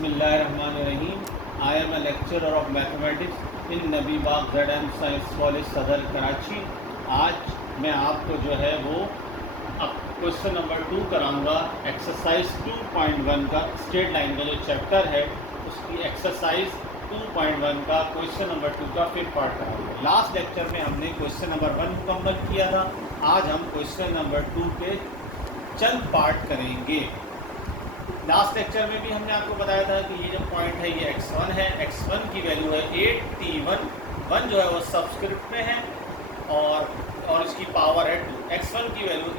बिस्मिल्लाहिर्रहमानिर्रहीम। I am a lecturer of mathematics in Nabi Bagh ZM science college सदर कराची। आज मैं आपको जो है वो क्वेश्चन नंबर 2 कराऊंगा। एक्सरसाइज 2.1 का स्ट्रेट लाइन का जो चैप्टर है उसकी एक्सरसाइज 2.1 का क्वेश्चन नंबर 2 का फिर पार्ट कराऊंगा। लास्ट लेक्चर में हमने क्वेश्चन नंबर 1 मुकम्मल किया था। आज हम क्वेश्चन नंबर 2 के चंद पार्ट करेंगे। लास्ट लेक्चर में भी हमने आपको बताया था कि ये जो पॉइंट है ये x1 है। x1 की वैल्यू है 8t1, 1 जो है वो सबस्क्रिप्ट में है और इसकी पावर है 2। x1 की वैल्यू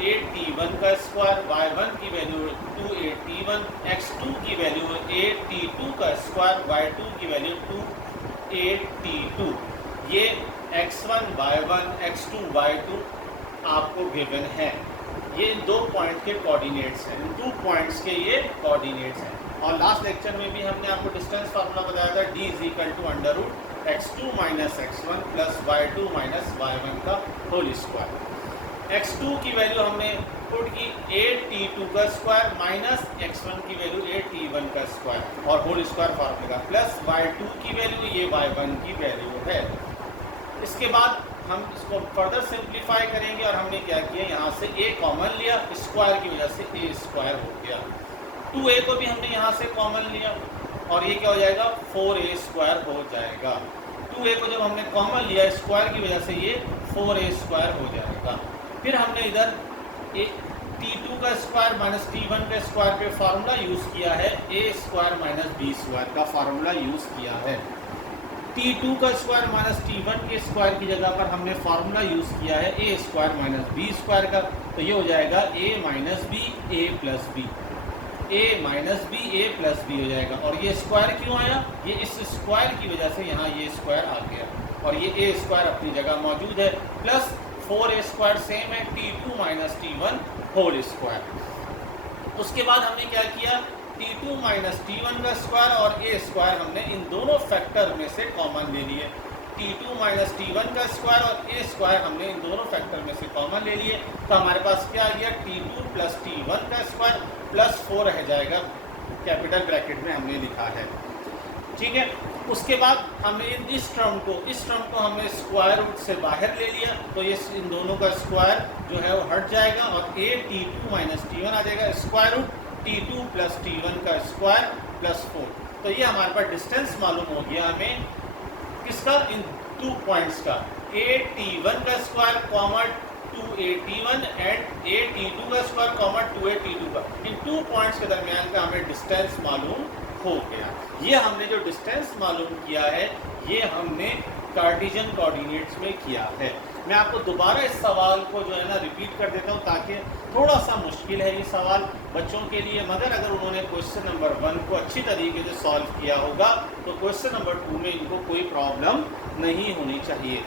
8t1 का स्क्वायर, y1 की वैल्यू 2 8t1, x2 की वैल्यू 8t2 का स्क्वायर, y2 की वैल्यू 2 8t2। ये x1 y1 x2 y2 आपको गिवन है। ये इन 2 पॉइंट के कोऑर्डिनेट्स हैं, इन 2 पॉइंट्स के ये कोऑर्डिनेट्स हैं। और लास्ट लेक्चर में भी हमने आपको डिस्टेंस फार्मूला बताया था, d = x2 - x1 + y2 - y1 का होल स्क्वायर। x2 की वैल्यू हमने पुट की 8t2 का स्क्वायर माइनस x1 की वैल्यू 8t1 का स्क्वायर और whole square formula plus y2 की वैल्यू ये y1 की वैल्यू है। इसके बाद हम इसको फर्दर सिंप्लीफाई करेंगे और हमने क्या किया, यहाँ से a कॉमन लिया, स्क्वायर की वजह से a स्क्वायर हो गया। 2a को भी हमने यहाँ से कॉमन लिया और ये क्या हो जाएगा 4a स्क्वायर हो जाएगा। 2a को जब हमने कॉमन लिया स्क्वायर की वजह से ये 4a स्क्वायर हो जाएगा। फिर हमने इधर t2 का स्क्वायर माइनस t1 का स्क्वायर पे फार्मूला यूज़ किया है, a square minus b square का फार्मूला यूज़ किया है। t2 का स्क्वायर माइनस t1 के स्क्वायर की जगह पर हमने फार्मूला यूज़ किया है a square minus b square का, तो ये हो जाएगा a minus b a plus b, a minus b a plus b हो जाएगा। और ये स्क्वायर क्यों आया, ये इस स्क्वायर की वजह से यहाँ ये स्क्वायर आ गया और ये a स्क्वायर अपनी जगह मौजूद है, प्लस 4a स्क्वायर सेम है t2 minus t1 whole square. उसके बाद हमने क्या किया, t2 माइनस t1 का स्क्वायर और a स्क्वायर हमने इन दोनों फैक्टर में से कॉमन ले लिए। t2 माइनस t1 का स्क्वायर और a स्क्वायर हमने इन दोनों फैक्टर में से कॉमन ले लिए, तो हमारे पास क्या आ गया t2 प्लस t1 का स्क्वायर प्लस 4 रह जाएगा, कैपिटल ब्रैकेट में हमने लिखा है। ठीक है, उसके बाद हमने इस टर्म को हमने स्क्वायर रूट से बाहर ले लिया, तो ये इन दोनों का स्क्वायर जो है वो हट जाएगा और a t2 माइनस t1 आ जाएगा, square root t2 plus t1 का स्क्वायर प्लस 4। तो ये हमारे पास डिस्टेंस मालूम हो गया हमें किसका, इन 2 पॉइंट्स का, at1 का square comma 2at1 and at2 का स्क्वायर कॉमा 2at2 का। इन 2 पॉइंट्स के दरमियान का हमें डिस्टेंस मालूम हो गया। ये हमने जो डिस्टेंस मालूम किया है ये हमने कार्टेशियन कोऑर्डिनेट्स में किया है। मैं आपको दोबारा इस सवाल को जो है ना रिपीट कर देता हूँ ताकि थोड़ा सा मुश्किल है ये सवाल बच्चों के लिए, मगर अगर उन्होंने क्वेश्चन नंबर 1 को अच्छी तरीके से सॉल्व किया होगा तो क्वेश्चन नंबर 2 में इनको कोई प्रॉब्लम नहीं होनी चाहिए।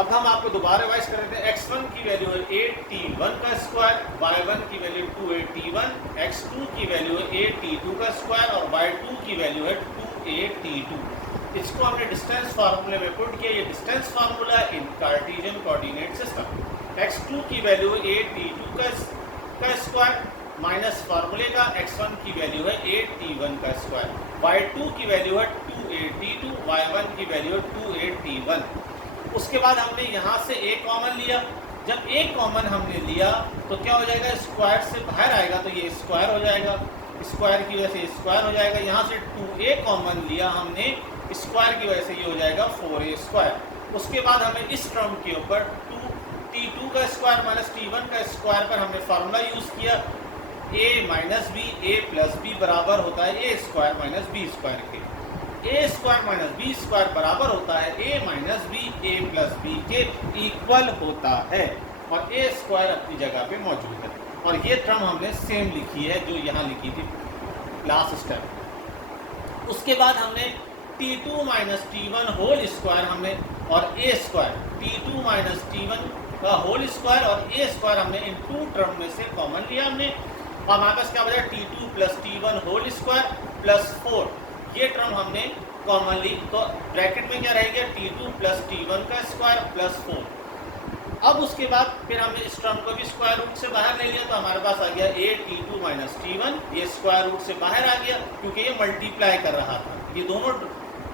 अब हम आपको दोबारा रिवाइज कर देते हैं। x1 की वैल्यू है 8t1 का स्क्वायर, y1 की वैल्यू 2at1, x2 की वैल्यू है 8t2 का स्क्वायर और y2 की वैल्यू है 2at2। इसको हमने डिस्टेंस फार्मूले में पुट किया। ये डिस्टेंस फार्मूला है इन कार्टेशियन कोऑर्डिनेट सिस्टम। x2 की वैल्यू है 8t2 का स्क्वायर माइनस फार्मूले का x1 की वैल्यू है 8t1 का स्क्वायर, y2 की वैल्यू है 2at2, y1 की वैल्यू है 2at1। उसके बाद हमने यहाँ से a कॉमन लिया। जब a कॉमन हमने लिया तो क्या हो जाएगा, स्क्वायर से बाहर आएगा तो ये स्क्वायर हो जाएगा, स्क्वायर की वजह से स्क्वायर हो जाएगा। यहाँ से 2a कॉमन लिया हमने, स्क्वायर की वजह से ये हो जाएगा 4a स्क्वायर। उसके बाद हमें इस टर्म के ऊपर t2 का स्क्वायर माइनस t1 का स्क्वायर पर हमने फार्मूला यूज़ किया, a minus b a plus b बराबर होता है a square minus b square के। a square minus b square बराबर होता है a minus b a plus b के इक्वल होता है और a स्क्वायर अपनी जगह पे मौजूद है। और ये टर्म हमने सेम लिखी है जो यहाँ लिखी थी लास्ट स्टेप। उसके बाद हमने t2 minus t1 whole square हमने और a square t2 minus t1 का होल स्क्वायर और a स्क्वायर हमने इन 2 टर्म में से कॉमन लिया हमने। और हमारे पास क्या बचा, t2 plus t1 whole square plus 4, ये टर्म हमने कॉमन ली। तो ब्रैकेट में क्या रहेगा, t2 प्लस t1 का स्क्वायर प्लस 4। अब उसके बाद फिर हमने इस टर्म को भी स्क्वायर रूट से बाहर ले लिया, तो हमारे पास आ गया a(t2 - t1), ये स्क्वायर रूट से बाहर आ गया क्योंकि ये मल्टीप्लाई कर रहा था। ये दोनों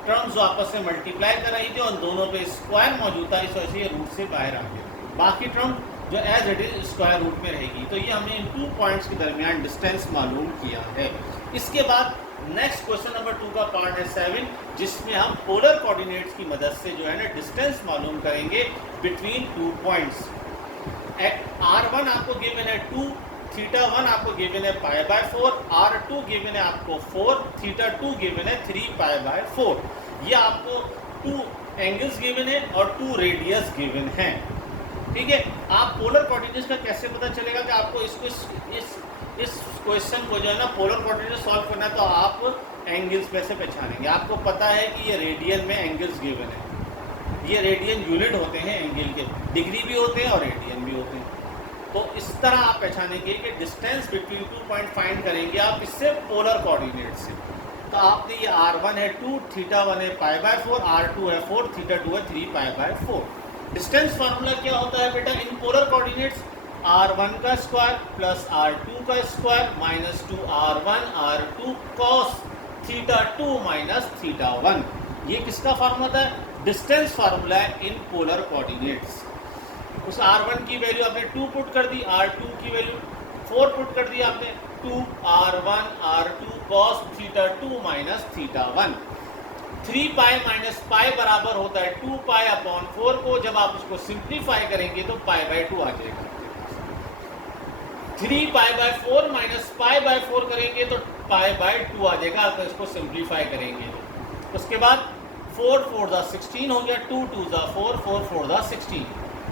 टर्म्स जो आपस में मल्टीप्लाई कर रही थी और दोनों पे स्क्वायर मौजूद था, इस वजह से ये रूट से बाहर आ गया। बाकी टर्म जो as it is square root में रहेगी। तो ये हमने इन 2 पॉइंट्स के दरमियान डिस्टेंस मालूम किया है। इसके बाद नेक्स्ट क्वेश्चन नंबर 2 का पार्ट है 7, जिसमें हम पोलर कोऑर्डिनेट्स की मदद से जो है ना डिस्टेंस मालूम करेंगे बिटवीन 2 पॉइंट्स। r1 आपको गिवन है 2, θ1 आपको गिवन है π/4, r2 गिवन है आपको 4, θ2 गिवन है 3π/4। ये आपको 2 एंगल्स गिवन है और 2 रेडियस गिवन है। ठीक है, आप पोलर कोऑर्डिनेट्स का कैसे पता चलेगा कि आपको इस क्वेश्चन को जो है ना पोलर कोऑर्डिनेट सॉल्व करना है, तो आप एंगल्स में से पहचानेंगे। आपको पता है कि ये रेडियन में एंगल्स गिवन है, ये रेडियन यूनिट होते हैं एंगल के, डिग्री भी होते हैं और रेडियन भी होते हैं। तो इस तरह आप पहचानेंगे कि डिस्टेंस बिटवीन 2 पॉइंट फाइंड करेंगे आप इससे पोलर कोऑर्डिनेट से। तो आपने ये r1 है 2, θ1 है π/4, r2 है 4, θ2 है 3π/4। डिस्टेंस फार्मूला क्या होता है बेटा इन पोलर कोऑर्डिनेट्स? r1 का स्क्वायर प्लस r2 का square minus 2r1 r2 cos θ2 minus θ1। ये किसका फार्मूला था? डिस्टेंस फार्मूला है इन पोलर कोऑर्डिनेट्स। उस r1 की वैल्यू आपने 2 पुट कर दी, r2 की वैल्यू 4 पुट कर दी आपने, 2r1 r2 cos θ2 minus θ1। 3π minus pi बराबर होता है 2π/4 को। जब आप उसको सिंप्लीफाई करेंगे तो π/2 आ जाएगा। 3π/4 माइनस π/4 करेंगे तो π/2 आ जाएगा अगर इसको सिंप्लीफाई करेंगे। उसके बाद 4 4 16 हो गया, 2 2 4 4 4 16,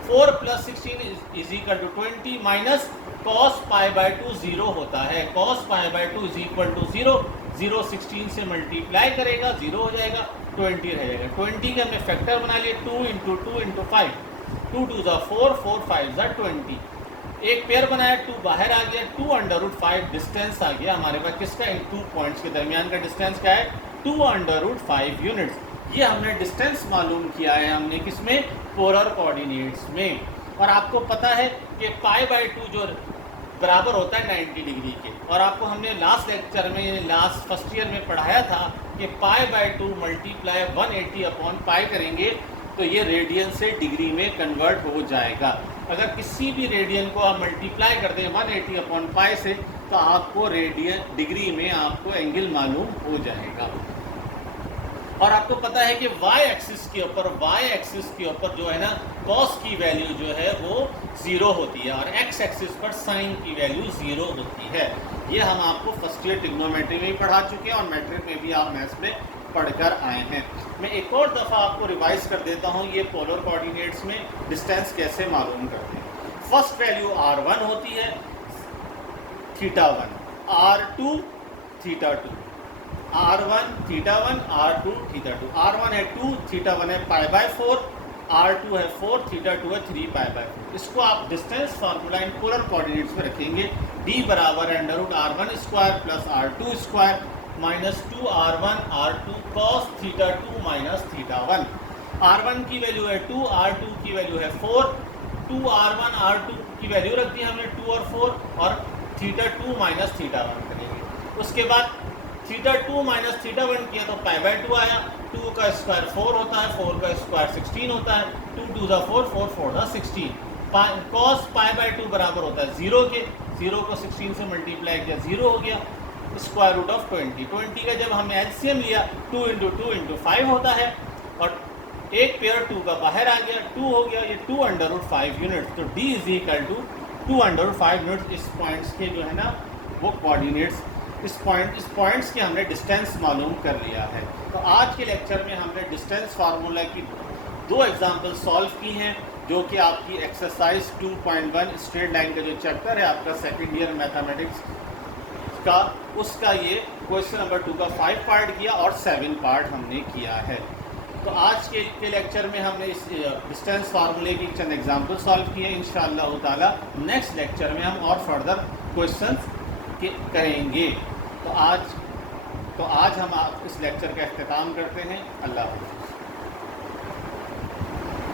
4 + 16 is equal to 20 minus cos π/2 0 होता है। cos π/2 इज इक्वल टू 0, 0 16 से मल्टीप्लाई करेगा 0 हो जाएगा, 20 रह जाएगा। 20 के हमने फैक्टर बना लिए 2 × 2 × 5, 2 2 4 4 5 20। एक पेयर बनाया, 2 बाहर आ गया, 2√5 डिस्टेंस आ गया हमारे पास। किसका? इन 2 पॉइंट्स के दरमियान का डिस्टेंस क्या है? 2√5 यूनिट्स। ये हमने डिस्टेंस मालूम किया है हमने किसमें? पोलर कोऑर्डिनेट्स में। और आपको पता है कि π/2 जो बराबर होता है 90 डिग्री के। और आपको हमने लास्ट लेक्चर में लास्ट फर्स्ट ईयर में पढ़ाया था कि π/2 मल्टीप्लाई 180/π करेंगे तो ये रेडियन से डिग्री में कन्वर्ट हो जाएगा। अगर किसी भी रेडियन को आप मल्टीप्लाई कर दें 180/π से तो आपको रेडियन डिग्री में आपको एंगल मालूम हो जाएगा। और आपको पता है कि y एक्सिस के ऊपर जो है ना cos की वैल्यू जो है वो 0 होती है और x एक्सिस पर sin की वैल्यू 0 होती है। ये हम आपको फर्स्ट ईयर ट्रिग्नोमेट्री में भी पढ़ा चुके हैं और मैट्रिक में भी आप मैथ्स में पढ़कर आए हैं। मैं एक और दफ़ा आपको रिवाइज कर देता हूँ ये पोलर कोऑर्डिनेट्स में डिस्टेंस कैसे मालूम करते हैं। फर्स्ट वैल्यू r1 होती है θ1, r2 θ2, r1 θ1 r2 θ2। r1 है 2, θ1 है π/4, r2 है 4, θ2 है 3π/4। इसको आप distance formula in polar coordinates में रखेंगे। d बराबर है √r1 square plus r2 square minus 2r1 r2 cos θ2 minus θ1। r1 की वैल्यू है 2, r2 की वैल्यू है 4, 2r1 r2 की वैल्यू रख दी हमने 2 और 4 और θ2 माइनस θ1 करेंगे। उसके बाद θ2 माइनस θ1 किया तो π/2 आया। 2 का स्क्वायर 4 होता है, 4 का स्क्वायर 16 होता है, 2 2 4 4 4 16। cos π/2 बराबर होता है 0 के, 0 को 16 से मल्टीप्लाई किया 0 हो गया, स्क्वायर रूट ऑफ 20 का जब हमने एलसीएम लिया 2 × 2 × 5 होता है और एक पेयर 2 का बाहर आ गया, 2 हो गया, ये 2√5 यूनिट्स। तो d is equal to 2√5 units. इस पॉइंट्स के जो है ना वो कोऑर्डिनेट्स, इस पॉइंट्स के हमने डिस्टेंस मालूम कर लिया है। तो आज के लेक्चर में हमने डिस्टेंस फार्मूला की 2 एग्जाम्पल सॉल्व की हैं जो कि आपकी एक्सरसाइज 2.1 स्ट्रेट लाइन का जो चैप्टर है आपका सेकेंड ईयर मैथमेटिक्स का, उसका ये क्वेश्चन नंबर 2 का 5 पार्ट किया और 7 पार्ट हमने किया है। तो आज के लेक्चर में हमने इस डिस्टेंस फार्मूले की चंद एग्जाम्पल सॉल्व किए। इंशाअल्लाह ताला नेक्स्ट लेक्चर में हम और फर्दर क्वेश्चंस करेंगे। तो आज हम इस लेक्चर का अख्तिताम करते हैं। अल्लाह हाफ़िज़।